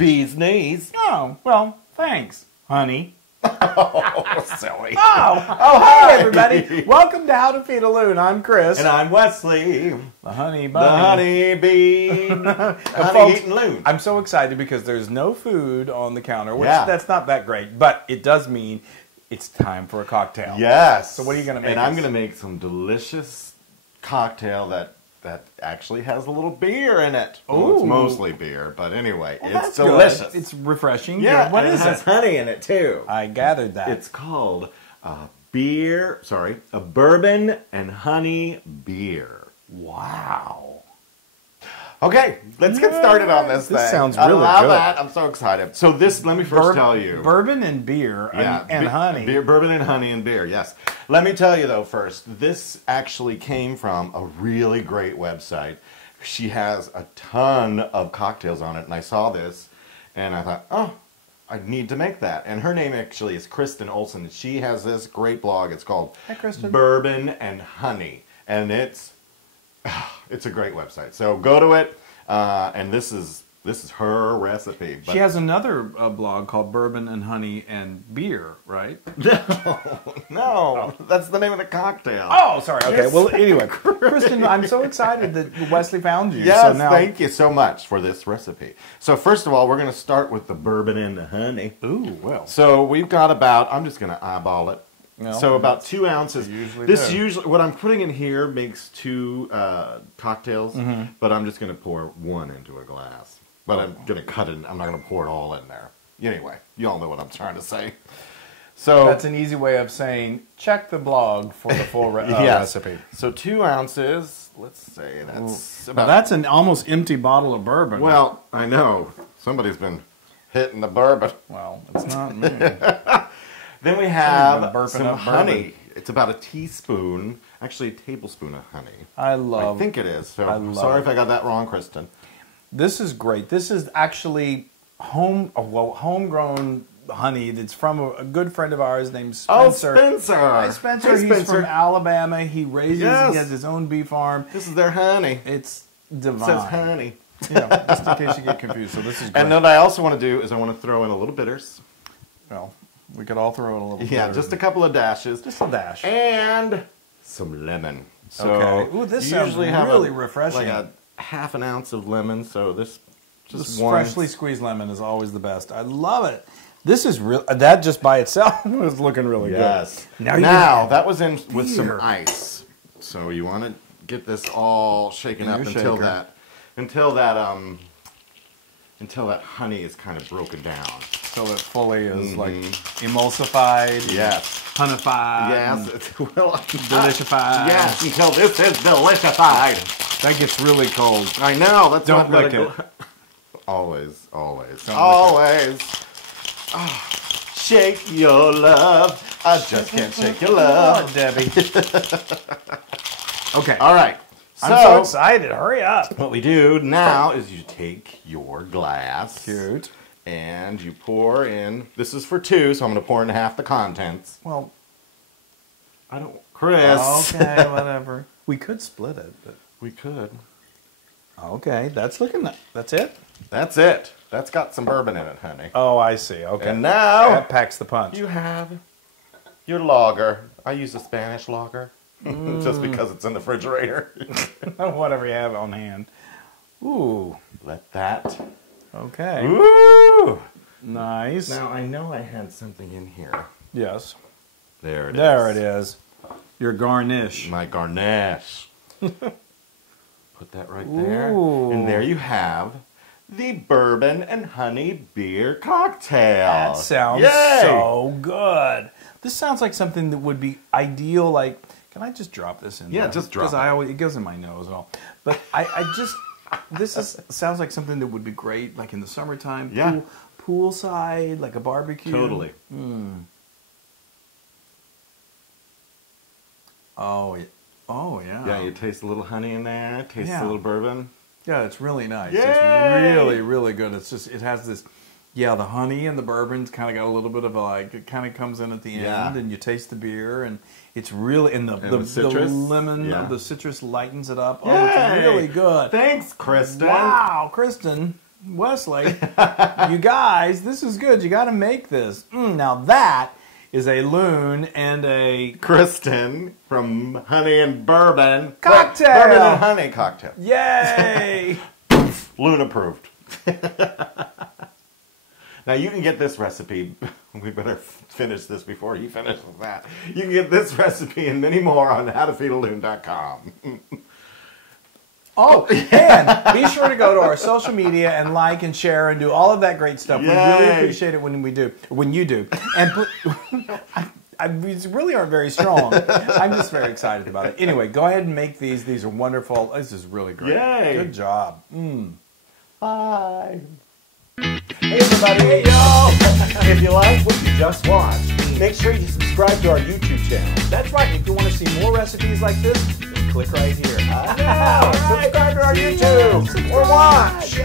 bee's knees. Oh, well, thanks, honey. Oh, silly. Hi, everybody. Welcome to How to Feed a Loon. I'm Chris. And I'm Wesley. The honey The bunny. honey bee. Folks, honey-eating loon. I'm so excited because there's no food on the counter, which that's not that great, but it does mean it's time for a cocktail. Yes. So what are you going to make? And I'm going to make some delicious cocktail that actually has a little beer in it. Well, it's mostly beer, but anyway, it's delicious. Good. It's refreshing. Yeah, What and is it has honey in it too. I gathered that. It's called a bourbon and honey beer. Wow. Okay, let's get started on this thing. This sounds really I love good. that. I'm so excited. So this, let me first tell you. Bourbon and beer and honey. Bourbon and honey and beer, yes. Let me tell you though first, this actually came from a really great website. She has a ton of cocktails on it, and I saw this, and I thought, oh, I need to make that. And her name actually is Kristen Olson. She has this great blog. It's called Bourbon and Honey, and it's a great website. So go to it, and this is her recipe. But she has another blog called Bourbon and Honey and Beer, right? No, that's the name of the cocktail. Oh, sorry. Okay. Well, anyway, Kristen, I'm so excited that Wesley found you. Yes, so now... thank you so much for this recipe. So first of all, we're going to start with the bourbon and the honey. Ooh, well. So we've got about, I'm just going to eyeball it. No, so about 2 ounces. Usually what I'm putting in here makes 2 cocktails, but I'm just going to pour 1 into a glass. But I'm going to cut it. I'm not going to pour it all in there. Anyway, you all know what I'm trying to say. So that's an easy way of saying check the blog for the full recipe. So 2 ounces. Let's say that's about. Now that's an almost empty bottle of bourbon. Well, I know somebody's been hitting the bourbon. Well, it's not me. Then we have some honey. bourbon. It's about a teaspoon, actually a tablespoon of honey. I think it is. So I'm sorry if I got that wrong, Kristen. This is great. This is actually homegrown honey that's from a good friend of ours named Spencer. Oh, Spencer! Hi, Spencer. Hey, He's from Alabama. He raises. Yes. He has his own bee farm. This is their honey. It's divine. It says honey. Yeah, just in case you get confused. So this is great. And what I also want to do is I want to throw in a little bitters. Well, we could all throw in a little bit. Yeah, just a couple of dashes. Just a dash. And some lemon. So okay. Ooh, this sounds really refreshing. Like a half an ounce of lemon, so this freshly squeezed lemon is always the best. I love it. This is real. That just by itself is looking really good. Now that was in with some ice. So you want to get this all shaken up until that honey is kind of broken down. So it fully is like emulsified. Yes. Honeyfied. Yes. Well, delicified. Yes. Until this is delicified. That gets really cold. I know. That's Don't lick it. Always. Always. Oh, shake your love. I just can't shake your love, Debbie. Okay. All right. I'm so excited. Hurry up. What we do now is you take your glass. Cute. And you pour in. This is for 2, so I'm going to pour in half the contents. Well, I don't. Chris. Okay, whatever. We could split it, but we could. Okay, that's looking. That's it. That's it. That's got some bourbon in it, honey. Oh, I see. Okay. And now that packs the punch. You have your lager. I use a Spanish lager just because it's in the refrigerator. Whatever you have on hand. Ooh. Let that. Okay. Ooh. Nice. Now I know I had something in here. Yes. There it is. There it is. Your garnish. My garnish. Put that right there. Ooh. And there you have the bourbon and honey beer cocktail. That sounds so good. This sounds like something that would be ideal. Like, can I just drop this in? Yeah, just drop it. Because it goes in my nose and all. But sounds like something that would be great, like in the summertime. Yeah. Poolside, like a barbecue. Totally. Oh, yeah. Oh, yeah. Yeah, you taste a little honey in there, taste a little bourbon. Yeah, it's really nice. Yay! It's really, really good. It's just, it has this, the honey and the bourbon's kind of got a little bit of it kind of comes in at the end, and you taste the beer, and it's really, and the lemon of the citrus lightens it up. Yay! Oh, it's really good. Thanks, Kristen. Wow, Kristen. Wesley, you guys, this is good. You got to make this. Now that is a Loon and a Kristen from Honey and Bourbon cocktail. Bourbon and honey cocktail. Yay! Loon approved. Now you can get this recipe. We better finish this before you finish with that. You can get this recipe and many more on howtofeedaloon.com. Oh, and be sure to go to our social media and like and share and do all of that great stuff. Yay. We really appreciate it when we do, when you do. And we really aren't very strong. I'm just very excited about it. Anyway, go ahead and make these. These are wonderful. This is really great. Yay. Good job. Bye. Hey everybody, hey y'all! If you like what you just watched, make sure you subscribe to our YouTube channel. That's right. If you want to see more recipes like this, just click right here. Subscribe to our YouTube or watch!